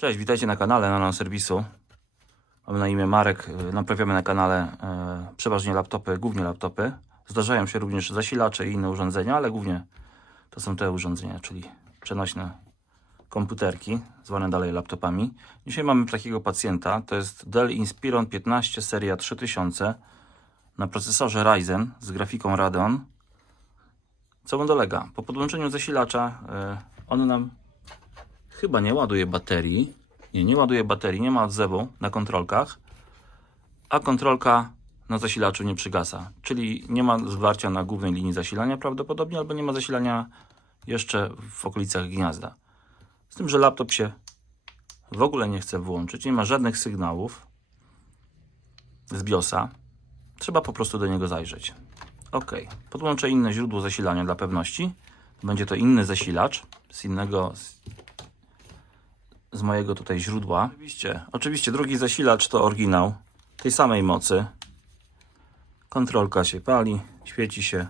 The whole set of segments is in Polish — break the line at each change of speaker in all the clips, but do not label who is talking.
Cześć, witajcie na kanale Nanon Serwisu. Mamy na imię Marek. y, Naprawiamy na kanale e, przeważnie laptopy, głównie laptopy. Zdarzają się również zasilacze i inne urządzenia, ale głównie to są te urządzenia, czyli przenośne komputerki, zwane dalej laptopami. Dzisiaj mamy takiego pacjenta, to jest Dell Inspiron 15 seria 3000 na procesorze Ryzen z grafiką Radeon. Co mu dolega? Po podłączeniu zasilacza e, on nam chyba nie ładuje baterii. Nie, nie ładuje baterii, nie ma odzewu na kontrolkach, a kontrolka na zasilaczu nie przygasa. Czyli nie ma zwarcia na głównej linii zasilania prawdopodobnie, albo nie ma zasilania jeszcze w okolicach gniazda. Z tym, że laptop się w ogóle nie chce włączyć, nie ma żadnych sygnałów z BIOSa. Trzeba po prostu do niego zajrzeć. Ok, podłączę inne źródło zasilania dla pewności. Będzie to inny zasilacz z innego, z mojego tutaj źródła. Oczywiście, oczywiście drugi zasilacz to oryginał tej samej mocy. Kontrolka się pali, świeci się.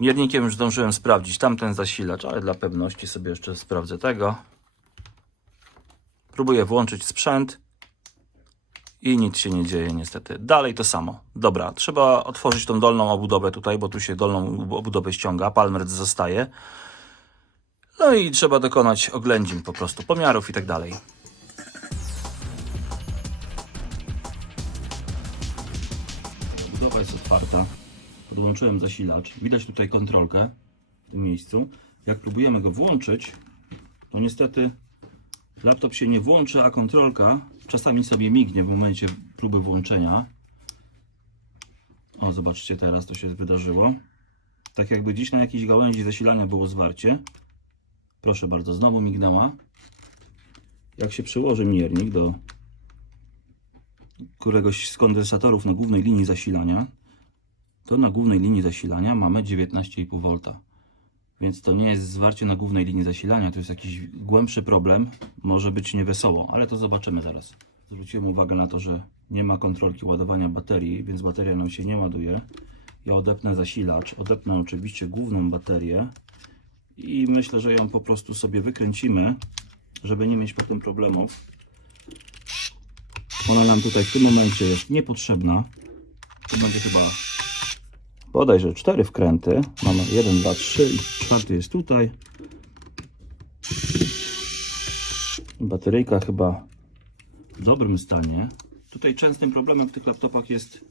Miernikiem już zdążyłem sprawdzić tamten zasilacz, ale dla pewności sobie jeszcze sprawdzę tego. Próbuję włączyć sprzęt i nic się nie dzieje niestety. Dalej to samo. Dobra, trzeba otworzyć tą dolną obudowę tutaj, bo tu się dolną obudowę ściąga, palmerc zostaje. No i trzeba dokonać oględzin po prostu, pomiarów i tak dalej. Budowa jest otwarta. Podłączyłem zasilacz. Widać tutaj kontrolkę w tym miejscu. Jak próbujemy go włączyć, to niestety laptop się nie włączy, a kontrolka czasami sobie mignie w momencie próby włączenia. O, zobaczcie teraz, to się wydarzyło. Tak jakby gdzieś na jakiejś gałęzi zasilania było zwarcie. Proszę bardzo, znowu mignęła. Jak się przyłoży miernik do któregoś z kondensatorów na głównej linii zasilania, to na głównej linii zasilania mamy 19,5 V. Więc to nie jest zwarcie na głównej linii zasilania, to jest jakiś głębszy problem. Może być niewesoło, ale to zobaczymy zaraz. Zwróciłem uwagę na to, że nie ma kontrolki ładowania baterii, więc bateria nam się nie ładuje. Ja odepnę zasilacz, odepnę oczywiście główną baterię i myślę, że ją po prostu sobie wykręcimy, żeby nie mieć potem problemów. Ona nam tutaj w tym momencie jest niepotrzebna. To będzie chyba bodajże cztery wkręty. Mamy 1, 2, 3 i czwarty jest tutaj. Bateryjka chyba w dobrym stanie. Tutaj częstym problemem w tych laptopach jest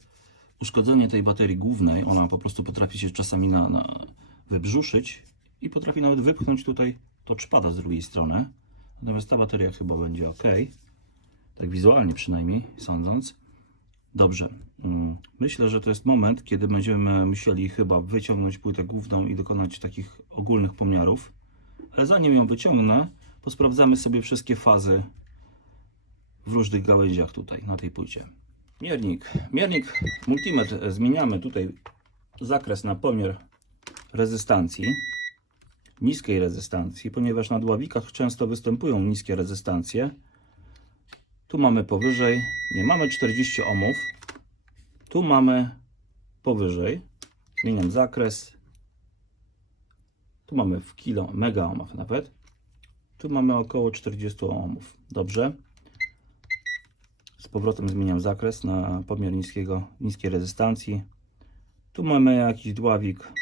uszkodzenie tej baterii głównej. Ona po prostu potrafi się czasami na, na wybrzuszyć i potrafi nawet wypchnąć tutaj touchpada z drugiej strony. Natomiast ta bateria chyba będzie ok. Tak wizualnie przynajmniej, sądząc. Dobrze. Mm, Myślę, że to jest moment, kiedy będziemy musieli chyba wyciągnąć płytę główną i dokonać takich ogólnych pomiarów. Ale zanim ją wyciągnę, posprawdzamy sobie wszystkie fazy w różnych gałęziach tutaj, na tej płycie. Miernik. Miernik multimetr zmieniamy tutaj zakres na pomiar rezystancji niskiej rezystancji, ponieważ na dławikach często występują niskie rezystancje. Tu mamy powyżej, nie mamy 40 ohmów. Tu mamy powyżej. Zmieniam zakres. Tu mamy w kilo, mega ohmach nawet. Tu mamy około 40 ohmów. Dobrze. Z powrotem zmieniam zakres na pomiar niskiego, niskiej rezystancji. Tu mamy jakiś dławik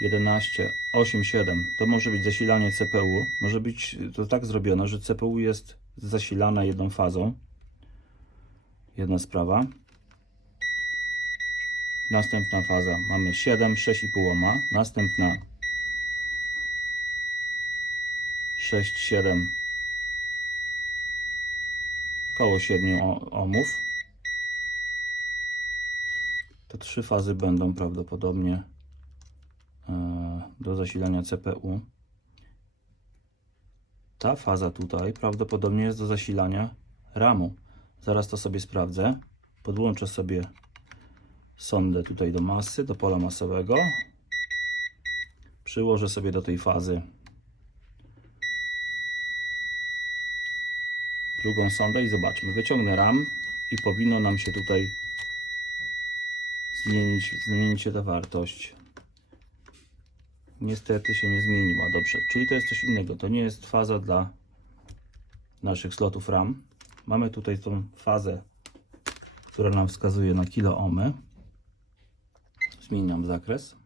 11, 8, 7. To może być zasilanie CPU. Może być to tak zrobione, że CPU jest zasilana jedną fazą. Jedna sprawa. Następna faza. Mamy 7, 6,5 ohma. Następna 6, 7. Koło 7 o- ohmów. Te trzy fazy będą prawdopodobnie do zasilania CPU. Ta faza tutaj prawdopodobnie jest do zasilania RAMu. Zaraz to sobie sprawdzę. Podłączę sobie sondę tutaj do masy, do pola masowego. Przyłożę sobie do tej fazy drugą sondę i zobaczmy. Wyciągnę RAM i powinno nam się tutaj zmienić, zmienić się ta wartość. Niestety się nie zmieniła. Dobrze, czyli to jest coś innego. To nie jest faza dla naszych slotów RAM. Mamy tutaj tą fazę, która nam wskazuje na kilo ohmy. Zmieniam zakres.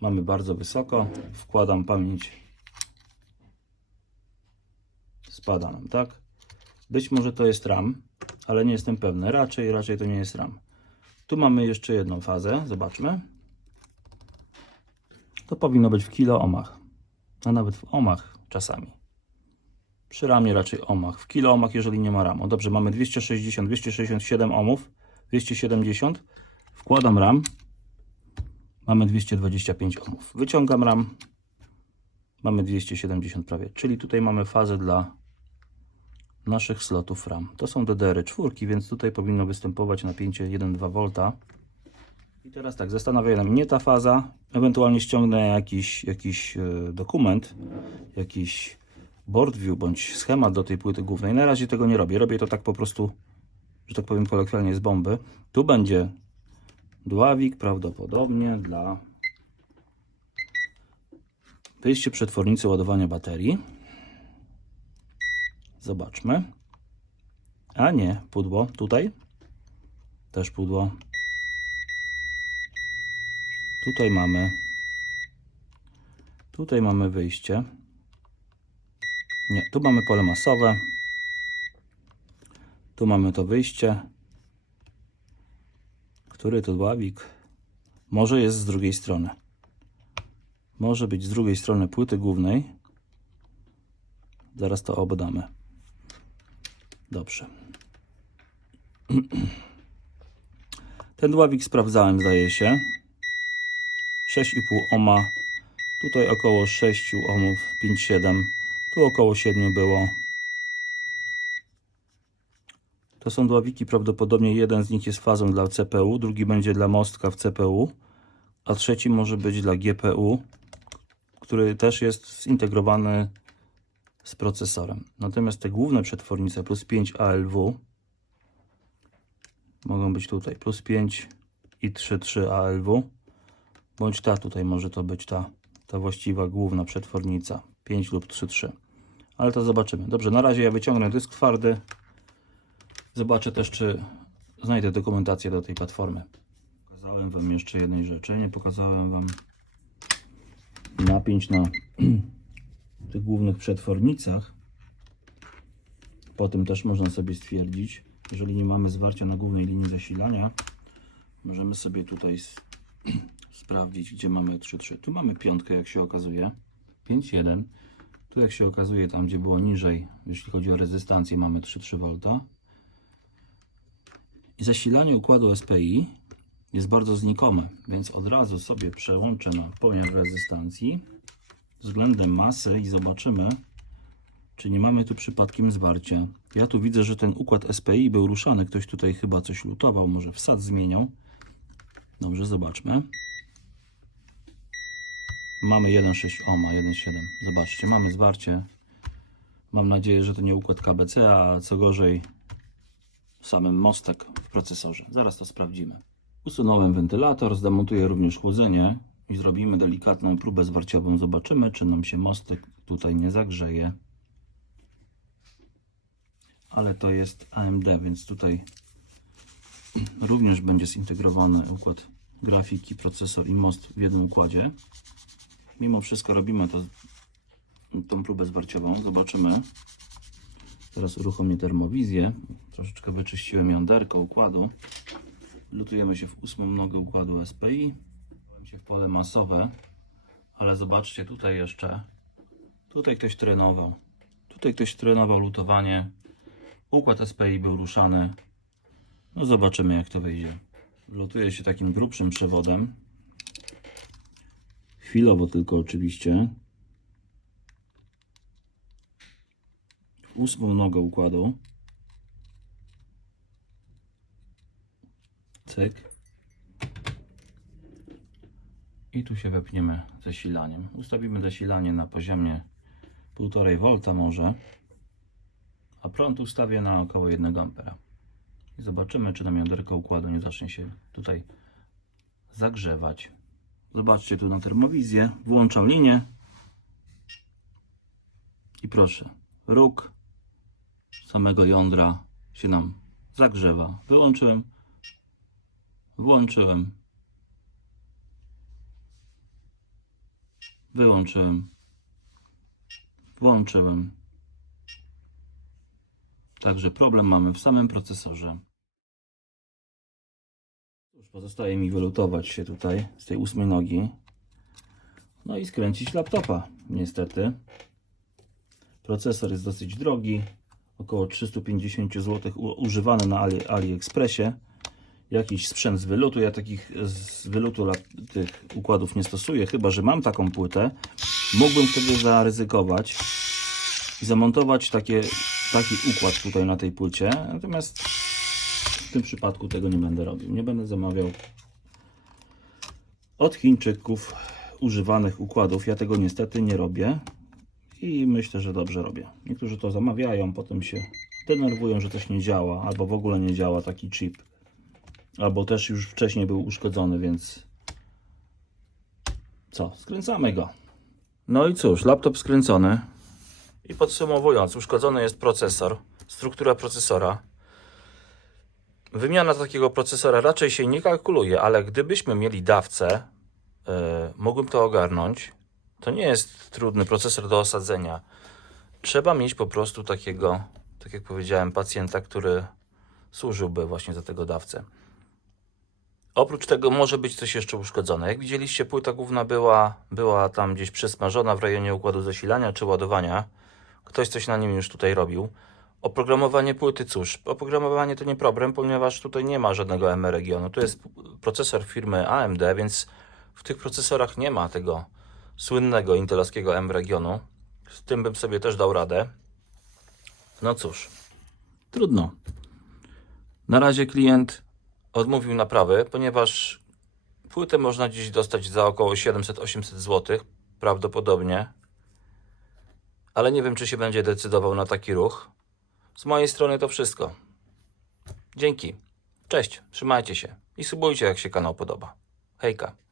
Mamy bardzo wysoko. Wkładam pamięć. Spada nam, tak? Być może to jest RAM, ale nie jestem pewny. Raczej, raczej to nie jest RAM. Tu mamy jeszcze jedną fazę. Zobaczmy. To powinno być w kilo ohmach, a nawet w ohmach czasami. Przy ramie raczej ohmach. W kilo ohmach, jeżeli nie ma ramu. Dobrze, mamy 260, 267 ohmów, 270. Wkładam ram. Mamy 225 ohmów. Wyciągam ram. Mamy 270 prawie. Czyli tutaj mamy fazę dla naszych slotów RAM. To są DDR czwórki, więc tutaj powinno występować napięcie 1,2 V. I teraz tak, zastanawia mnie ta faza. Ewentualnie ściągnę jakiś, jakiś e, dokument, jakiś board view bądź schemat do tej płyty głównej. Na razie tego nie robię. Robię to tak po prostu, że tak powiem kolokwialnie z bomby. Tu będzie dławik prawdopodobnie dla wyjście przetwornicy ładowania baterii. Zobaczmy. A nie, pudło tutaj. Też pudło. Tutaj mamy. Tutaj mamy wyjście. Nie, tu mamy pole masowe. Tu mamy to wyjście. Który to dławik? Może jest z drugiej strony. Może być z drugiej strony płyty głównej. Zaraz to obdamy. Dobrze. Ten dławik sprawdzałem, zdaje się. 6,5 ohma. Tutaj około 6 ohmów, 5,7. Tu około 7 było. To są dławiki, prawdopodobnie jeden z nich jest fazą dla CPU, drugi będzie dla mostka w CPU, a trzeci może być dla GPU, który też jest zintegrowany z procesorem. Natomiast te główne przetwornice plus 5 ALW mogą być tutaj. Plus 5 i 3,3 ALW bądź ta tutaj może to być ta, ta właściwa główna przetwornica. 5 lub 3,3 ale to zobaczymy. Dobrze, na razie ja wyciągnę dysk twardy. Zobaczę też czy znajdę dokumentację do tej platformy. Pokazałem Wam jeszcze jednej rzeczy. Nie pokazałem Wam napięć na tych głównych przetwornicach. Po tym też można sobie stwierdzić, jeżeli nie mamy zwarcia na głównej linii zasilania, możemy sobie tutaj sprawdzić, gdzie mamy 3.3. Tu mamy piątkę, jak się okazuje, 5.1. Tu jak się okazuje, tam gdzie było niżej, jeśli chodzi o rezystancję, mamy 3,3 V. I zasilanie układu SPI jest bardzo znikome, więc od razu sobie przełączę na pomiar rezystancji względem masy i zobaczymy, czy nie mamy tu przypadkiem zwarcia. Ja tu widzę, że ten układ SPI był ruszany. Ktoś tutaj chyba coś lutował, może wsad zmieniał. Dobrze, zobaczmy. Mamy 1,6 ohma, 1,7. Zobaczcie, mamy zwarcie. Mam nadzieję, że to nie układ KBC, a co gorzej samym mostek w procesorze. Zaraz to sprawdzimy. Usunąłem wentylator, zdemontuję również chłodzenie i zrobimy delikatną próbę zwarciową. Zobaczymy, czy nam się mostek tutaj nie zagrzeje. Ale to jest AMD, więc tutaj również będzie zintegrowany układ grafiki, procesor i most w jednym układzie. Mimo wszystko robimy to, tą próbę zwarciową. Zobaczymy. Teraz uruchomię termowizję. Troszeczkę wyczyściłem jąderko układu. Lutujemy się w ósmą nogę układu SPI. W pole masowe. Ale zobaczcie, tutaj jeszcze. Tutaj ktoś trenował. Tutaj ktoś trenował lutowanie. Układ SPI był ruszany. No zobaczymy jak to wyjdzie. Lutuje się takim grubszym przewodem. Chwilowo tylko oczywiście. W ósmą nogę układu. Cyk. I tu się wepniemy zasilaniem. Ustawimy zasilanie na poziomie 1,5 V może. A prąd ustawię na około 1 A. I zobaczymy, czy nam jąderko układu nie zacznie się tutaj zagrzewać. Zobaczcie tu na termowizję. Włączam linię. I proszę, róg samego jądra się nam zagrzewa. Wyłączyłem, włączyłem, wyłączyłem, włączyłem. Także problem mamy w samym procesorze. Cóż, pozostaje mi wylutować się tutaj z tej ósmej nogi. No i skręcić laptopa, niestety. Procesor jest dosyć drogi, około 350 zł, używany na Ali, AliExpressie. Jakiś sprzęt z wylutu, ja takich z wylutu lap- tych układów nie stosuję, chyba że mam taką płytę. Mógłbym wtedy zaryzykować i zamontować takie, taki układ tutaj na tej płycie, natomiast w tym przypadku tego nie będę robił. Nie będę zamawiał od Chińczyków używanych układów. Ja tego niestety nie robię i myślę, że dobrze robię. Niektórzy to zamawiają, potem się denerwują, że coś nie działa, albo w ogóle nie działa taki chip, albo też już wcześniej był uszkodzony, więc co, skręcamy go. No i cóż, laptop skręcony. I podsumowując, uszkodzony jest procesor, struktura procesora. Wymiana takiego procesora raczej się nie kalkuluje, ale gdybyśmy mieli dawcę, yy, mógłbym to ogarnąć. To nie jest trudny procesor do osadzenia. Trzeba mieć po prostu takiego, tak jak powiedziałem, pacjenta, który służyłby właśnie za tego dawcę. Oprócz tego może być coś jeszcze uszkodzone. Jak widzieliście, płyta główna była, była tam gdzieś przesmażona w rejonie układu zasilania czy ładowania. Ktoś coś na nim już tutaj robił. Oprogramowanie płyty, cóż, oprogramowanie to nie problem, ponieważ tutaj nie ma żadnego M regionu. To jest procesor firmy AMD, więc w tych procesorach nie ma tego słynnego intelowskiego M regionu. Z tym bym sobie też dał radę. No cóż, trudno. Na razie klient odmówił naprawy, ponieważ płytę można dziś dostać za około 700-800 zł, prawdopodobnie. Ale nie wiem, czy się będzie decydował na taki ruch. Z mojej strony to wszystko. Dzięki. Cześć, trzymajcie się i subujcie, jak się kanał podoba. Hejka.